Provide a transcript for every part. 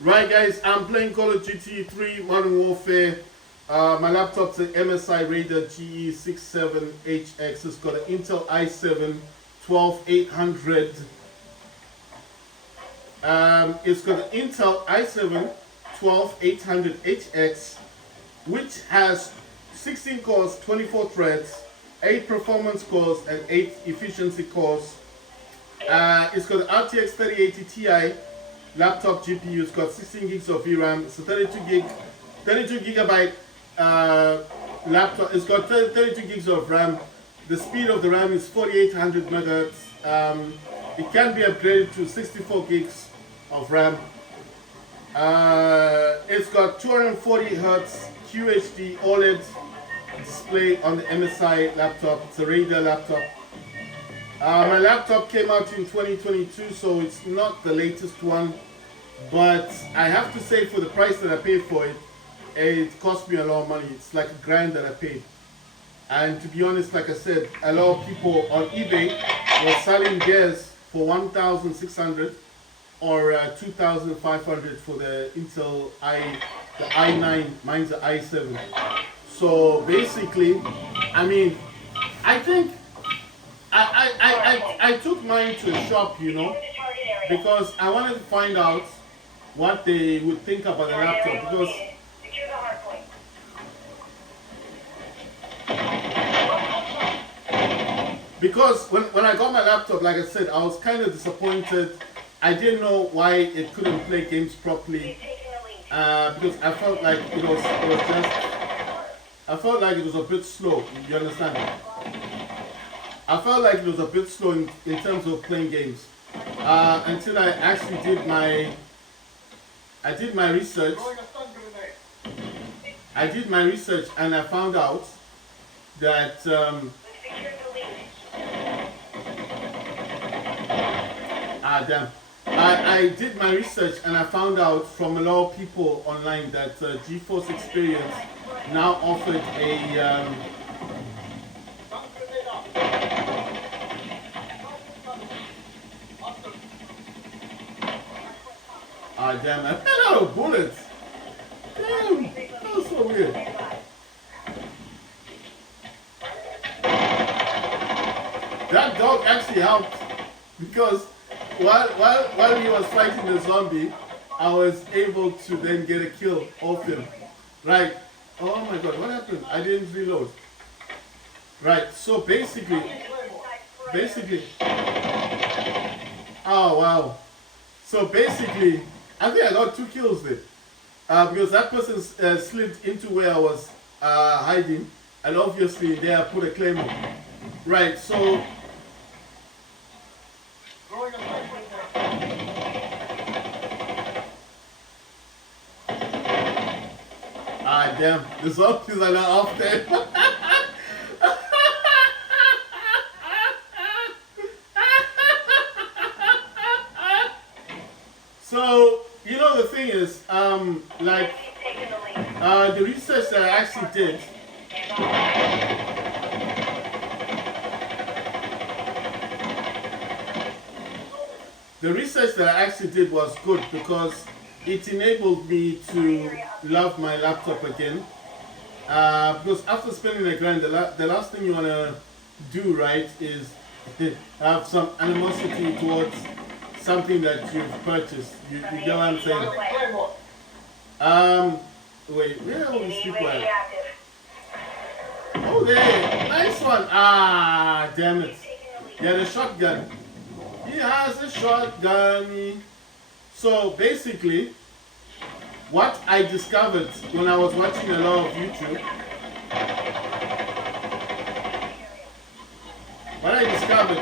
Right, guys, I'm playing Call of Duty 3 Modern Warfare. My laptop's an MSI Raider GE67HX. It's got an Intel i7 12800. It's got an Intel i7 12800HX, which has 16 cores, 24 threads, 8 performance cores, and 8 efficiency cores. It's got an RTX 3080 Ti laptop GPU. It's got 16 gigs of VRAM. It's a 32 gigabyte laptop. It's got 32 gigs of RAM. The speed of the RAM is 4800 megahertz. It can be upgraded to 64 gigs of RAM. It's got 240 hertz QHD OLED display on the MSI laptop. It's a Raider laptop. My laptop came out in 2022, so it's not the latest one, but I have to say, for the price that I paid for it, it cost me a lot of money. It's like $1,000 that I paid. And to be honest, like I said, a lot of people on eBay were selling theirs for 1,600 or 2,500 for the Intel the i9. Mine's the i7. So basically, I mean, I think I took mine to a shop, because I wanted to find out what they would think about the laptop. Because when I got my laptop, like I said, I was kind of disappointed. I didn't know why it couldn't play games properly, because I felt like it was a bit slow. You understand? I felt like it was a bit slow in terms of playing games, until I actually did my research. I did my research and I found out that I did my research and I found out from a lot of people online that GeForce Experience now offered a damn, I ran out of bullets. Damn, that was so weird. That dog actually helped, because while he was fighting the zombie, I was able to then get a kill off him. Right. Oh my god, what happened? I didn't reload. Right, so basically, oh wow. So basically, I think I got 2 kills there. Because that person slipped into where I was hiding, and obviously there I put a claymore. Right, so damn, the zombies are not off there. So, the thing is, the research that I actually did, was good, because it enabled me to love my laptop again. Because after spending $1,000, the last thing you want to do, right, is have some animosity towards something that you've purchased. You get what I'm saying? Wait, where are all these people at? Oh, there! Nice one! Ah, damn it. Yeah, the shotgun. He has a shotgun. So basically, what I discovered when I was watching a lot of YouTube, what I discovered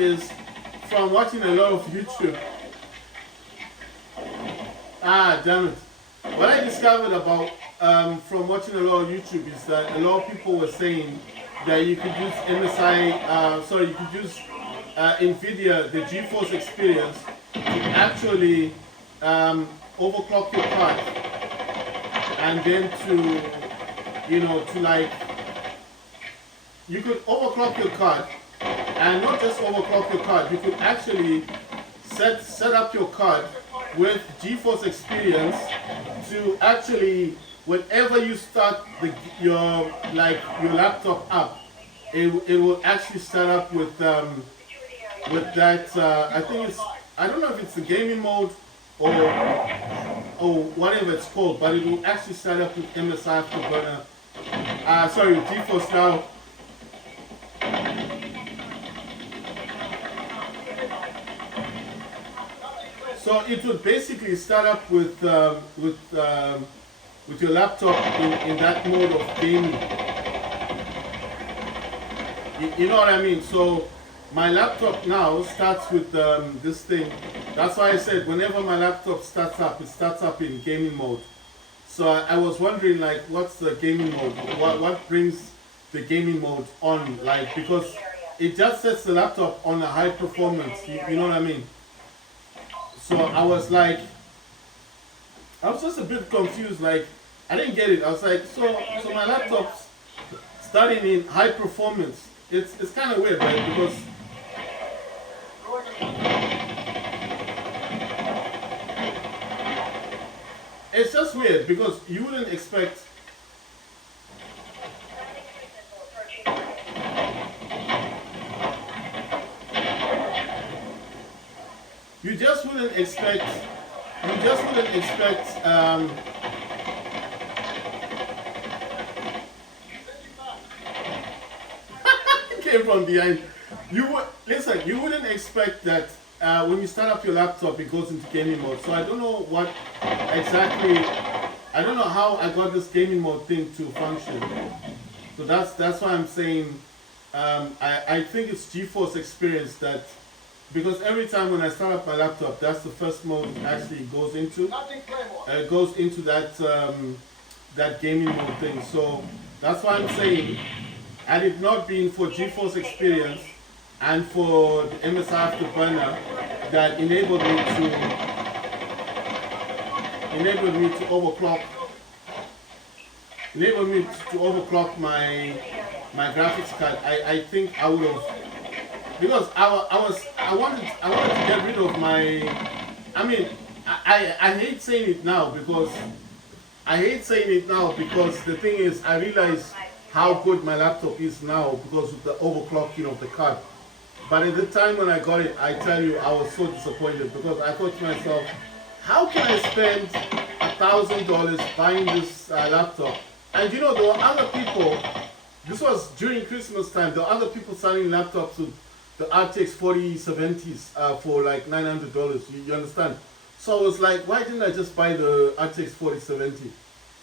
is from watching a lot of YouTube. Ah, damn it. What I discovered about from watching a lot of YouTube is that a lot of people were saying that you could use you could use NVIDIA, the GeForce Experience, to actually overclock your card and then to, to like, you could overclock your card, and not just overclock your card, you could actually set up your card with GeForce Experience to actually, whenever you start your laptop up, it will actually start up with that. I don't know if it's the gaming mode or whatever it's called, but it will actually start up with MSI Afterburner. Sorry, with GeForce Now. So it would basically start up with your laptop in that mode of gaming. You know what I mean? So my laptop now starts with this thing. That's why I said whenever my laptop starts up, it starts up in gaming mode. So I was wondering, like, what's the gaming mode? What brings the gaming mode on? Like, because it just sets the laptop on a high performance. You know what I mean? So I was just a bit confused. Like, I didn't get it. I was like, so my laptop's starting in high performance. It's kind of weird, right? Because it's just weird because you wouldn't expect. You just wouldn't expect. Came from behind. You wouldn't expect that when you start up your laptop, it goes into gaming mode. So I don't know what exactly. I don't know how I got this gaming mode thing to function. So that's why I'm saying I think it's GeForce Experience that. Because every time when I start up my laptop, that's the first mode it actually goes into. It goes into that that gaming mode thing. So that's why I'm saying, had it not been for GeForce Experience and for the MSI Afterburner that enabled me to overclock my graphics card, I think I would have. Because I wanted to get rid of my. I mean, I hate saying it now because the thing is I realize how good my laptop is now because of the overclocking of the card. But at the time when I got it, I tell you I was so disappointed because I thought to myself, how can I spend $1,000 buying this laptop? And there were other people. This was during Christmas time. There were other people selling laptops with the RTX 4070s for like $900. You understand? So I was like, why didn't I just buy the RTX 4070?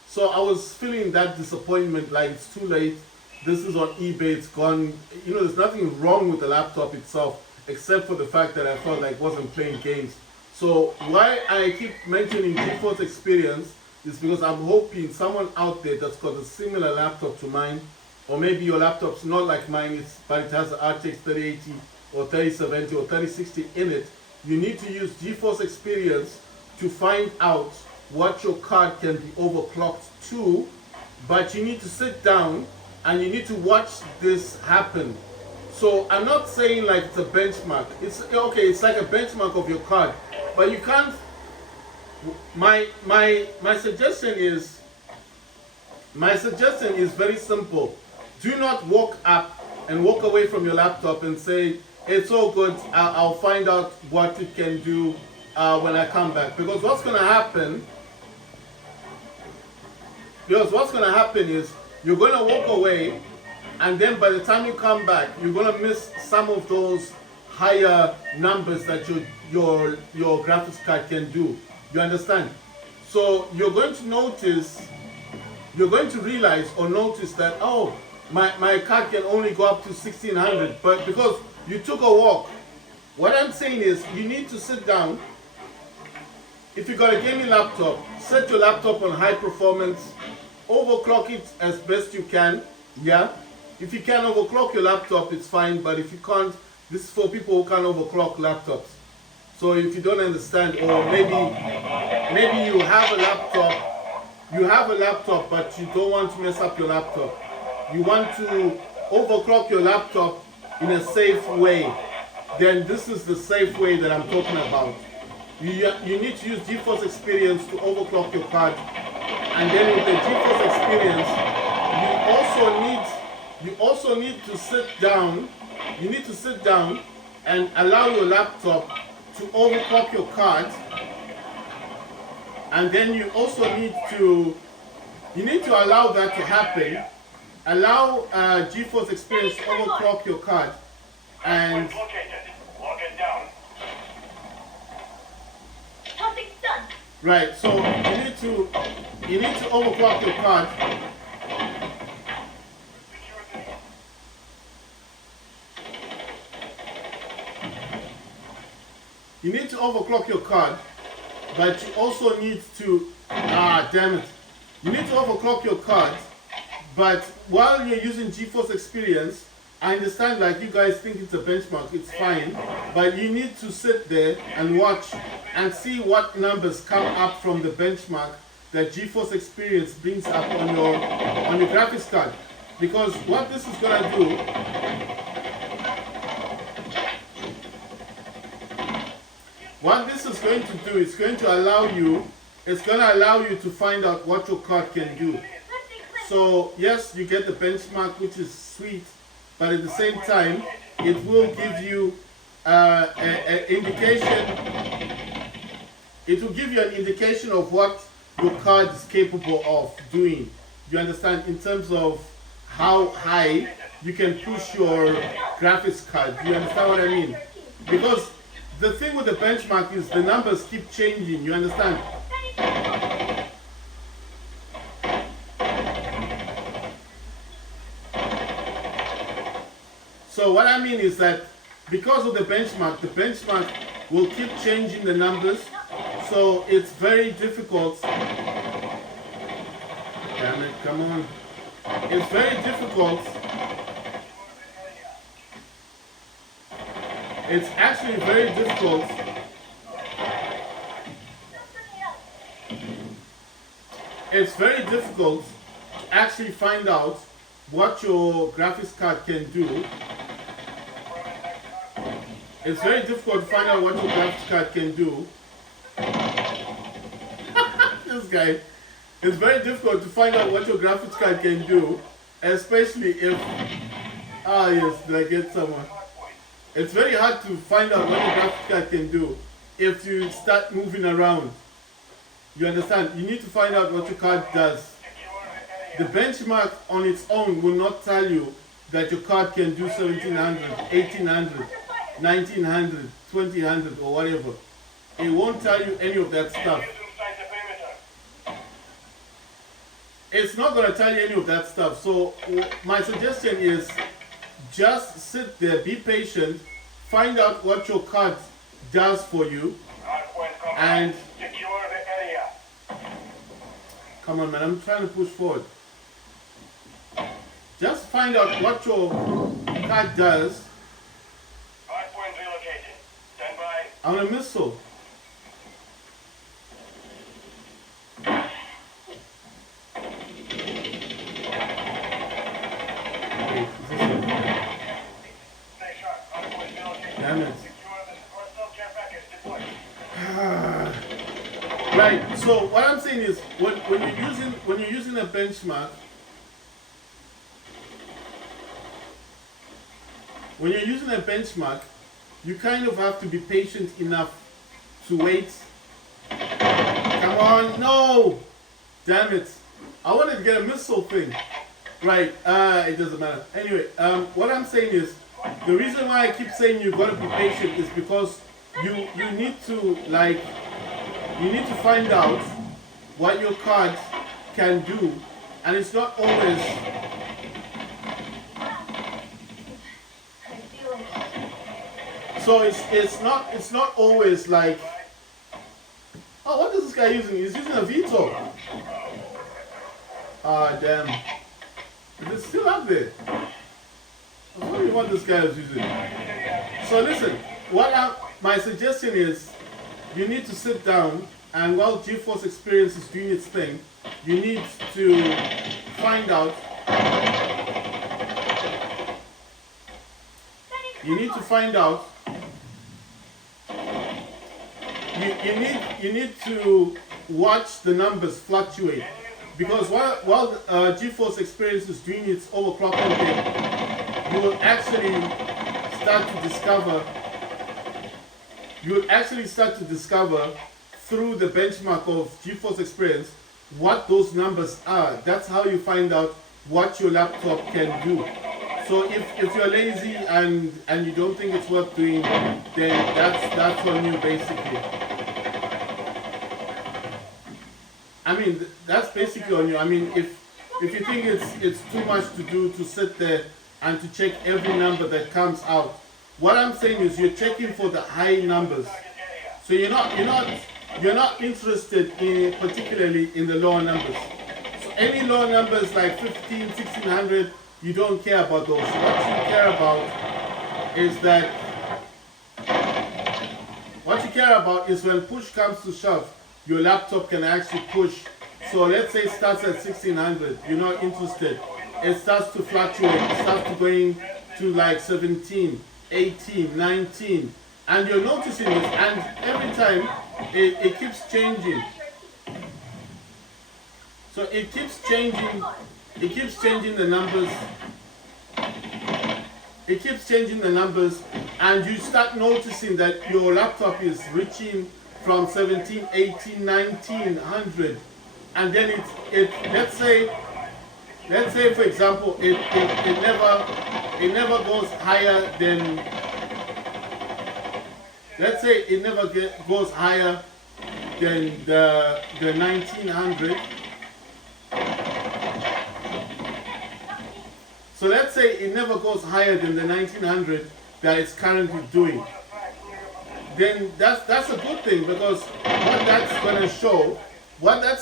So I was feeling that disappointment, like it's too late. This is on eBay, it's gone. There's nothing wrong with the laptop itself, except for the fact that I felt like I wasn't playing games. So why I keep mentioning GeForce Experience is because I'm hoping someone out there that's got a similar laptop to mine, or maybe your laptop's not like mine, but it has an RTX 3080 or 3070 or 3060 in it. You need to use GeForce Experience to find out what your card can be overclocked to, but you need to sit down and you need to watch this happen. So I'm not saying like it's a benchmark. It's okay, it's like a benchmark of your card, but you can't. My suggestion is very simple. Do not walk up and walk away from your laptop and say, it's all good, I'll find out what it can do when I come back. Because what's going to happen is you're going to walk away, and then by the time you come back, you're going to miss some of those higher numbers that your graphics card can do. You understand? So you're going to realize or notice that, oh, my card can only go up to 1600, but because you took a walk. What I'm saying is you need to sit down. If you got a gaming laptop, set your laptop on high performance, overclock it as best you can. Yeah, if you can overclock your laptop, it's fine, but if you can't, this is for people who can't overclock laptops. So if you don't understand, or maybe you have a laptop you have a laptop, but you don't want to mess up your laptop. You want to overclock your laptop in a safe way. Then this is the safe way that I'm talking about. You need to use GeForce Experience to overclock your card. And then with the GeForce Experience, you also need to sit down. You need to sit down and allow your laptop to overclock your card. And then you also need to allow that to happen. Allow GeForce Experience to overclock your card. And right, so you need to overclock your card. You need to overclock your card, but you also need to damn it. You need to overclock your card, but while you're using GeForce Experience, I understand like you guys think it's a benchmark, it's fine, but you need to sit there and watch and see what numbers come up from the benchmark that GeForce Experience brings up on your graphics card. Because what this is gonna do, it's going to allow you to find out what your card can do. So yes, you get the benchmark, which is sweet, but at the same time, it will give you an indication. It will give you an indication of what your card is capable of doing. You understand, in terms of how high you can push your graphics card. You understand what I mean? Because the thing with the benchmark is the numbers keep changing. You understand? So what I mean is that because of the benchmark will keep changing the numbers. So it's very difficult. Damn it, come on. It's very difficult. It's actually very difficult. It's very difficult to actually find out what your graphics card can do. It's very difficult to find out what your graphics card can do. This guy. It's very difficult to find out what your graphics card can do, especially if... yes, did I get someone? It's very hard to find out what your graphics card can do if you start moving around. You understand? You need to find out what your card does. The benchmark on its own will not tell you that your card can do 1700, 1800, 1900, 2000 or whatever. It won't tell you any of that stuff. It's not going to tell you any of that stuff. So my suggestion is just sit there, be patient, find out what your card does for you, and come on man, I'm trying to push forward. Just find out what your card does. I'm a missile. Damn it. Right. So what I'm saying is, when you're using a benchmark, you kind of have to be patient enough to wait. Come on, no! Damn it. I wanted to get a missile thing. Right, it doesn't matter. Anyway, what I'm saying is, the reason why I keep saying you've got to be patient is because you need to find out what your card can do, and it's not always... So it's not always like, oh, what is this guy using? He's using a veto. Ah, damn. It's still up there. I was wondering what this guy is using. So listen, my suggestion is, you need to sit down, and while GeForce Experience is doing its thing, you need to find out. You need to find out. You need to watch the numbers fluctuate, because while GeForce Experience is doing its overclocking thing, you will actually start to discover through the benchmark of GeForce Experience what those numbers are. That's how you find out what your laptop can do. So if you're lazy and you don't think it's worth doing, then that's on you basically. I mean, that's basically on you. I mean, if you think it's too much to do to sit there and to check every number that comes out, what I'm saying is you're checking for the high numbers. So you're not interested in particularly in the lower numbers. So any lower numbers like 15, 1600, you don't care about those. What you care about is when push comes to shove, your laptop can actually push. So let's say it starts at 1600, you're not interested. It starts to fluctuate, it starts to going to like 17, 18, 19. And you're noticing this, and every time it keeps changing. So it keeps changing the numbers. It keeps changing the numbers, and you start noticing that your laptop is reaching from 17, 18, 1900, and then let's say for example it never goes higher than, let's say it never goes higher than the 1900. So let's say it never goes higher than the 1900 that it's currently doing. Then that's a good thing, because what that's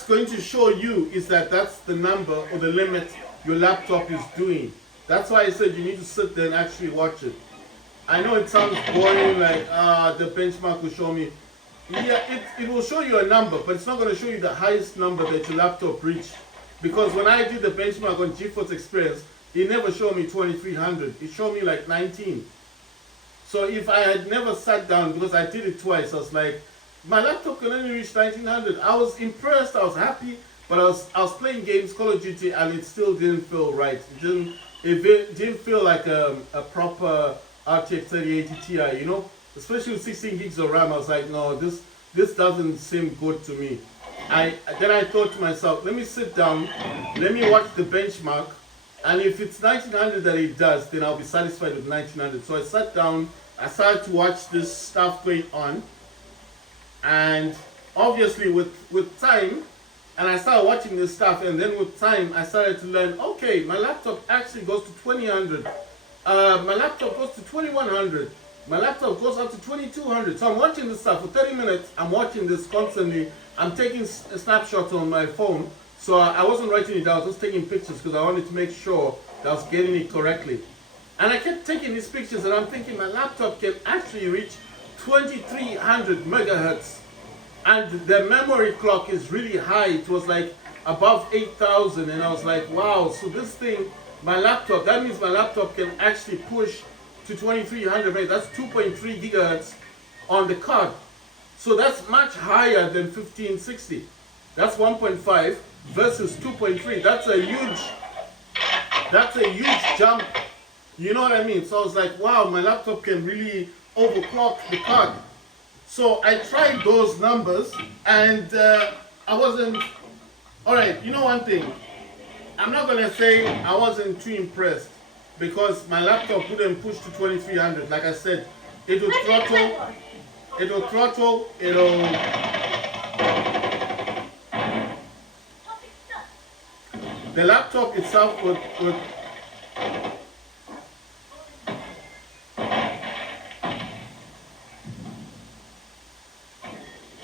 going to show you is that that's the number or the limit your laptop is doing. That's why I said you need to sit there and actually watch it. I know it sounds boring, like the benchmark will show me. Yeah, it will show you a number, but it's not going to show you the highest number that your laptop reached. Because when I did the benchmark on GeForce Experience, it never showed me 2300. It showed me like 19. So if I had never sat down, because I did it twice, I was like, my laptop can only reach 1900. I was impressed, I was happy, but I was playing games, Call of Duty, and it still didn't feel right. It didn't feel like a proper RTX 3080 Ti, you know? Especially with 16 gigs of RAM, I was like, no, this doesn't seem good to me. Then I thought to myself, let me sit down, let me watch the benchmark, and if it's 1900 that it does, then I'll be satisfied with 1900. So I sat down, I started to watch this stuff going on, and obviously with time, and I started watching this stuff, and then with time I started to learn, okay, my laptop actually goes to 2000, my laptop goes to 2100, my laptop goes up to 2200. So I'm watching this stuff for 30 minutes, I'm watching this constantly, I'm taking snapshots on my phone. So I wasn't writing it down, I was just taking pictures because I wanted to make sure that I was getting it correctly. And I kept taking these pictures, and I'm thinking my laptop can actually reach 2300 megahertz. And the memory clock is really high. It was like above 8000, and I was like, wow, so this thing, my laptop, that means my laptop can actually push to 2300 megahertz. That's 2.3 gigahertz on the card. So that's much higher than 1560. That's 1.5 versus 2.3. That's a huge jump. You know what I mean? So I was like, wow, my laptop can really overclock the card. So I tried those numbers, and I wasn't. Alright, you know one thing, I'm not gonna say I wasn't too impressed, because my laptop wouldn't push to 2300. Like I said, it'll throttle, the laptop itself would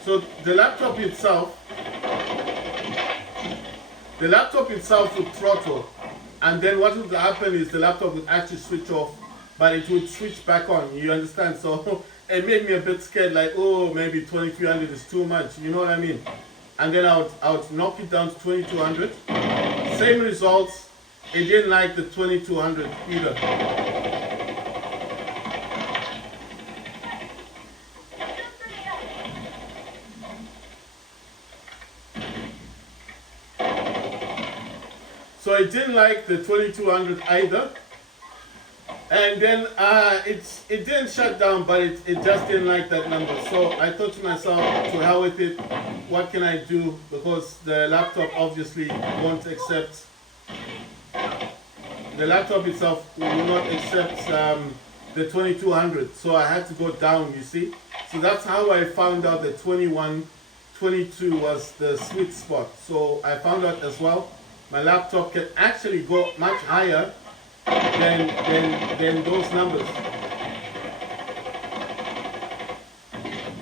so the laptop itself would throttle, and then what would happen is the laptop would actually switch off, but it would switch back on. You understand? So it made me a bit scared, like, oh, maybe 2300 is too much. You know what I mean? and then I would knock it down to 2200. Same results. It didn't like the 2200 either. So it didn't like the 2200 either. And then it didn't shut down, but it just didn't like that number. So I thought to myself, to hell with it, what can I do? Because the laptop obviously won't accept, the laptop itself will not accept the 2200. So I had to go down, you see. So that's how I found out that 2122 was the sweet spot. So I found out as well, my laptop can actually go much higher than those numbers.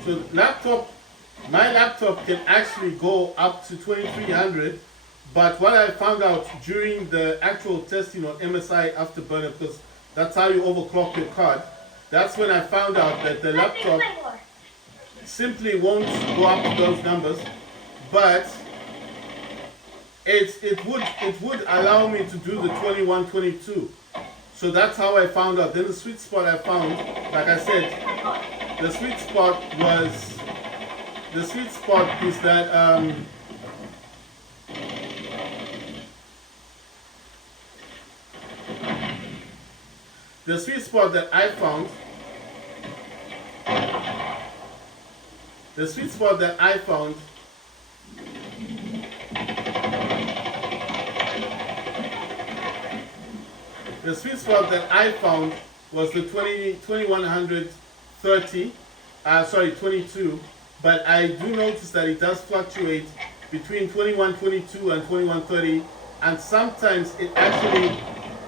So my laptop can actually go up to 2300, but what I found out during the actual testing on MSI Afterburner, because that's how you overclock your card, that's when I found out that the laptop simply won't go up to those numbers, but it would allow me to do the 2122. So that's how I found out. Then the sweet spot I found, like I said, the sweet spot is that the sweet spot that I found, the sweet spot that I found was the 22, but I do notice that it does fluctuate between 2122 and 2130, and sometimes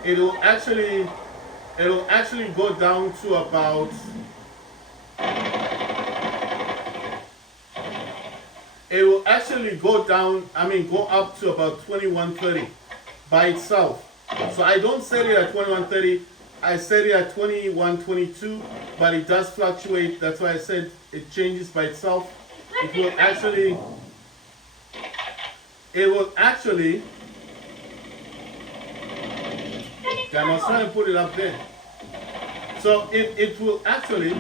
it'll actually go down to about go up to about 2130 by itself. So I don't set it at 2130, I set it at 2122, but it does fluctuate. That's why I said it changes by itself. It will actually I was trying to put it up there. So it will actually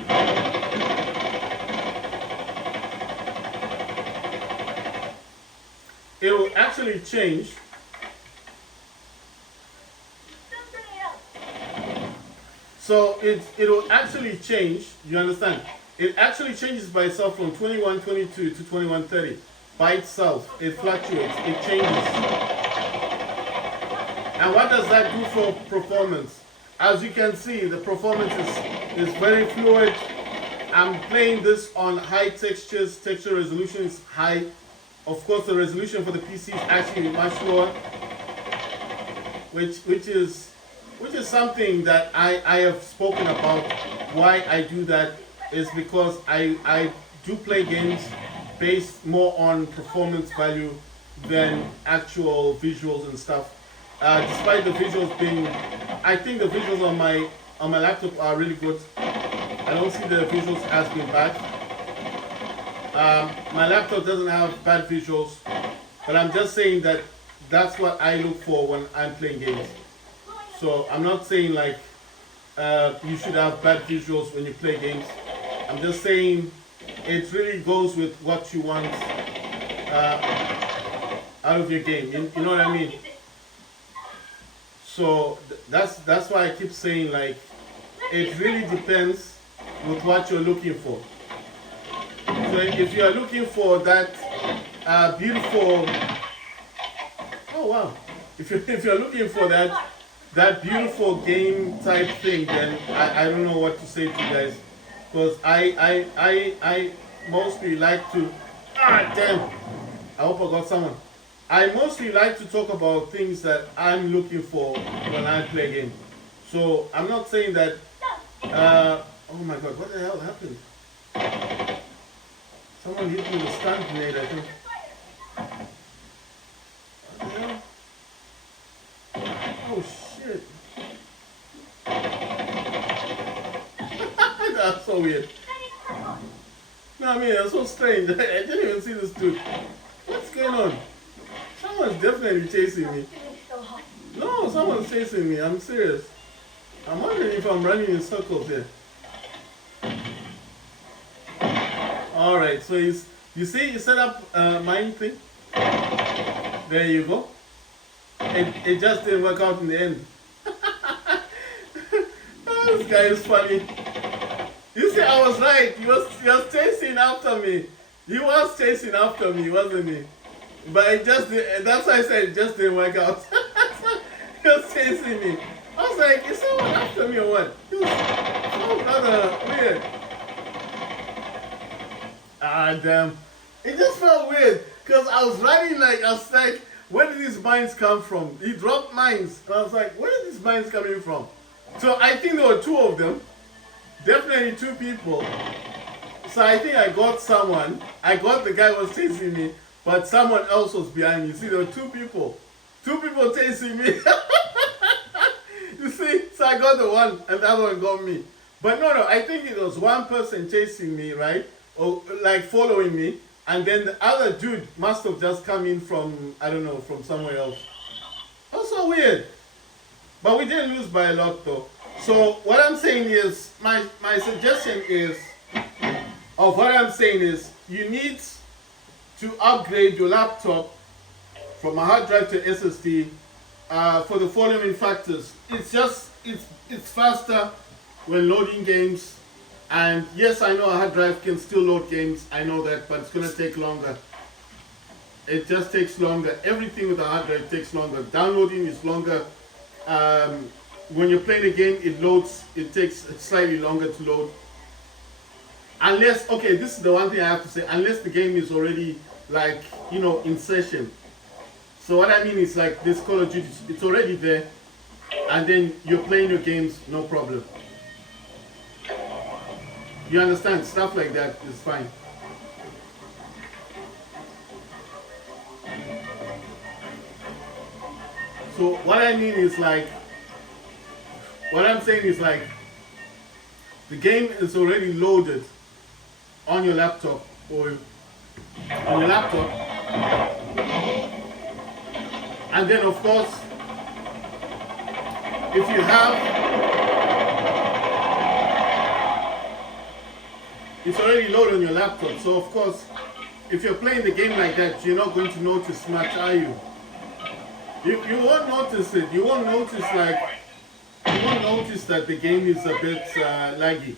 change. So it will actually change, you understand? It actually changes by itself from 2122 to 2130. By itself, it fluctuates, it changes. And what does that do for performance? As you can see, the performance is very fluid. I'm playing this on high textures, texture resolution is high. Of course, the resolution for the PC is actually much lower, which is something that I have spoken about. Why I do that is because I do play games based more on performance value than actual visuals and stuff. Despite the visuals being, I think the visuals on my laptop are really good. I don't see the visuals as being bad. My laptop doesn't have bad visuals, but I'm just saying that that's what I look for when I'm playing games. So I'm not saying like you should have bad visuals when you play games. I'm just saying it really goes with what you want out of your game. You know what I mean? So that's why I keep saying like it really depends with what you're looking for. So if you are looking for that beautiful, oh wow, if you're looking for that beautiful game type thing, then I don't know what to say to you guys, because I mostly like to, damn, I hope I got someone. I mostly like to talk about things that I'm looking for when I play a game. So I'm not saying that, oh my god, what the hell happened? Someone hit me with a stun grenade, I think. What the hell? Oh shit. That's so weird. No, I mean, that's so strange. I didn't even see this dude. What going on? Someone's definitely chasing me. No, someone's chasing me. I'm serious. I'm wondering if I'm running in circles here. Alright, so you see, you set up mine thing. There you go. It just didn't work out in the end. Oh, this guy is funny. You see, I was right. He was chasing after me. He was chasing after me, wasn't he? But it just that's why I said it just didn't work out. He was chasing me. I was like, is someone after me or what? It was rather weird. Ah, damn. It just felt weird. Because I was running I was like, where did these mines come from? He dropped mines. And I was like, where are these mines coming from? So I think there were two of them. Definitely two people. So I think I got someone. I got the guy who was chasing me, but someone else was behind me. See, there were two people. Two people chasing me. You see? So I got the one and the other one got me. But no, I think it was one person chasing me, right? Or like following me. And then the other dude must have just come in from, I don't know, from somewhere else. Also weird. But we didn't lose by a lot though. So what I'm saying is, my suggestion is, you need to upgrade your laptop from a hard drive to SSD for the following factors. It's faster when loading games, and yes, I know a hard drive can still load games, I know that, but it's going to take longer. It just takes longer. Everything with a hard drive takes longer. Downloading is longer. When you're playing a game, it takes slightly longer to load. Unless, okay, this is the one thing I have to say, unless the game is already in session. So what I mean is like this Call of Duty, it's already there, and then you're playing your games, no problem. You understand? Stuff like that is fine. So what I mean is what I'm saying is the game is already loaded on your laptop and then of course if you have it's already loaded on your laptop, so of course if you're playing the game like that, you're not going to notice much, are you? You won't notice it. You won't notice that the game is a bit laggy.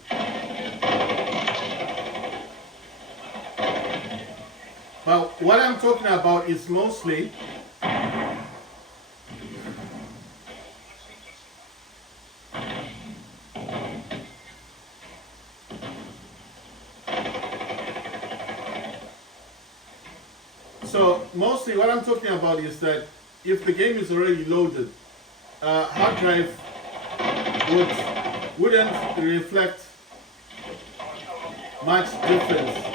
But what I'm talking about is mostly what I'm talking about is that if the game is already loaded, hard drive wouldn't reflect much difference.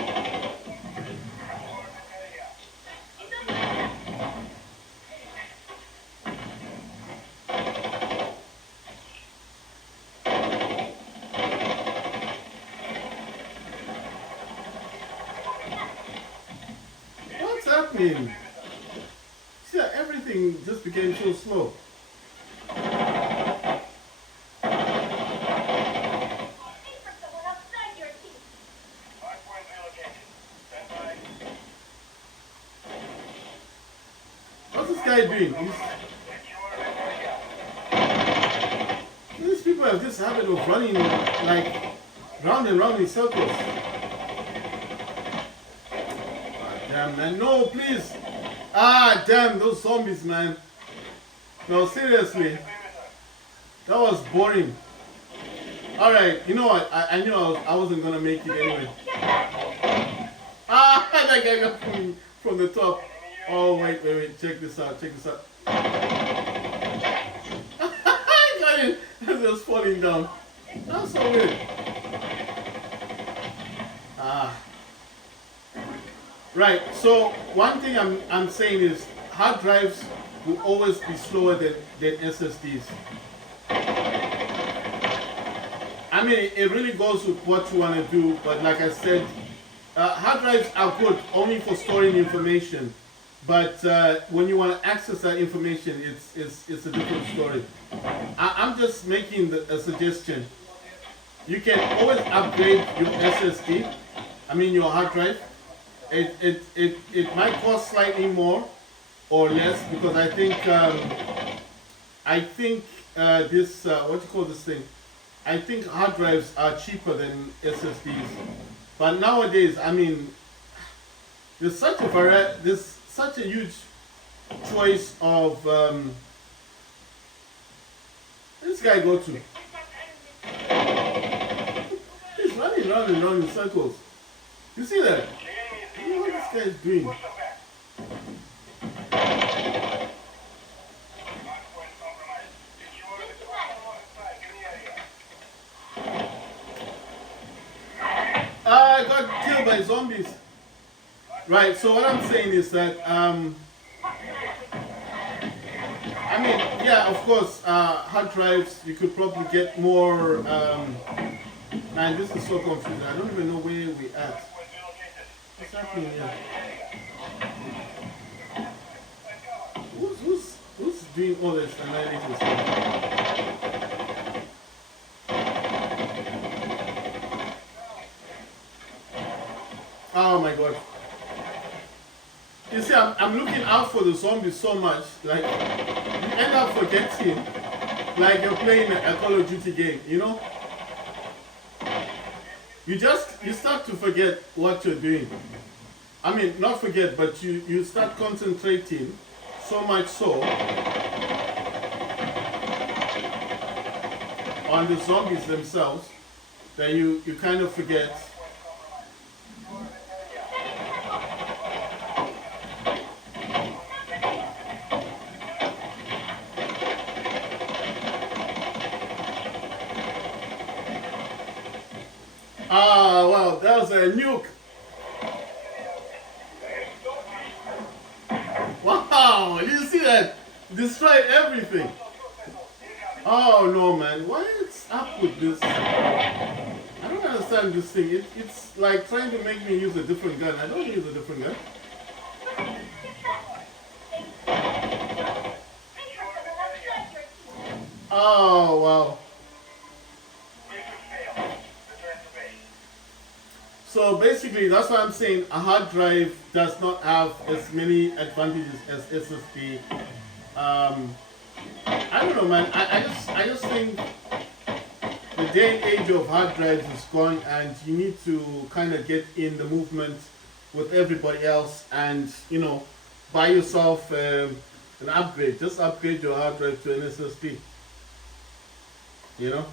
What's happening? See, everything just became so slow. What's this guy doing? These people have this habit of running round and round in circles. Ah, damn, man. No, please. Ah, damn, those zombies, man. No, seriously. That was boring. Alright, you know what? I knew I wasn't gonna make it anyway. Ah, that guy got from the top. Oh, wait, check this out. I got it. Just falling down. That's so weird. Ah. Right, so one thing I'm saying is hard drives will always be slower than SSDs. I mean, it really goes with what you want to do, but like I said, hard drives are good only for storing information. But when you want to access that information, it's a different story. I'm just making a suggestion. You can always upgrade your SSD. I mean your hard drive. It might cost slightly more or less because this what do you call this thing? I think hard drives are cheaper than SSDs. But nowadays, I mean, there's such a huge choice of this guy go to. He's running round and round in circles. You see that? I don't know what this guy is doing. I got killed by zombies. Right, so what I'm saying is that, I mean, yeah, of course, hard drives, you could probably get more, man, this is so confusing. I don't even know where we're at. What's happening here? Who's doing all this annihilating stuff? Oh my god. You see, I'm looking out for the zombies so much, like, you end up forgetting, like you're playing a Call of Duty game, you know? You start to forget what you're doing. I mean, not forget, but you start concentrating so much so on the zombies themselves that you kind of forget. Ah, wow, that was a nuke. Wow, did you see that? Destroyed everything. Oh no, man, what's up with this? I don't understand this thing. It's like trying to make me use a different gun. I don't use a different gun. Oh, wow. So basically, that's what I'm saying. A hard drive does not have as many advantages as SSD. I don't know, man. I just think the day and age of hard drives is gone, and you need to kind of get in the movement with everybody else, and buy yourself an upgrade. Just upgrade your hard drive to an SSD. You know.